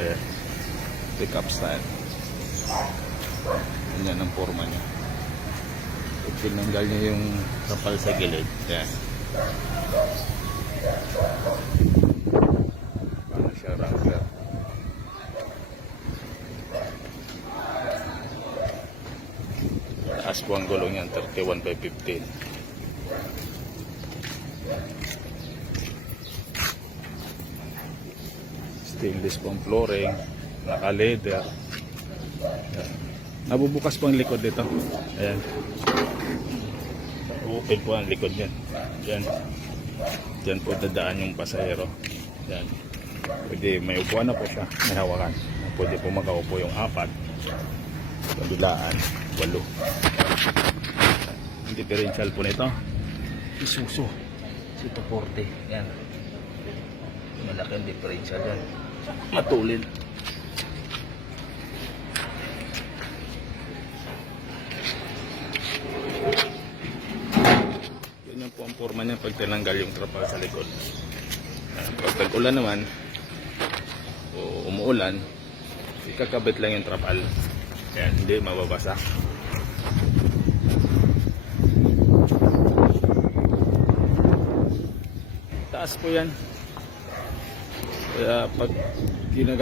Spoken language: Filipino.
Ayan, pick up stand. Ganyan ang forma niya. Pag tinanggal niya yung kapal sa gilid, ayan, paano siya wrangler. Taas po ang gulong yan, 31/15. Stainless po ang flooring, naka leather. Nabubukas po ang likod dito. Ayan, open po ang likod yan. Yan, dyan po dadaan yung pasahero. Yan, pwede may upuan na po siya, may hawakan. Pwede po magkaupo yung 4, kabilaan 8. Yung differential po nito Isuzu 240. Yan, malaki ang differential yan, matulin. Ganyan po ang forma niya pag tinanggal yung trapal sa likod. Pag tag-ulan naman o umuulan, ikakabit lang yung trapal. Yan, hindi mababasa. Taas po yan. Kaya pag ginagamit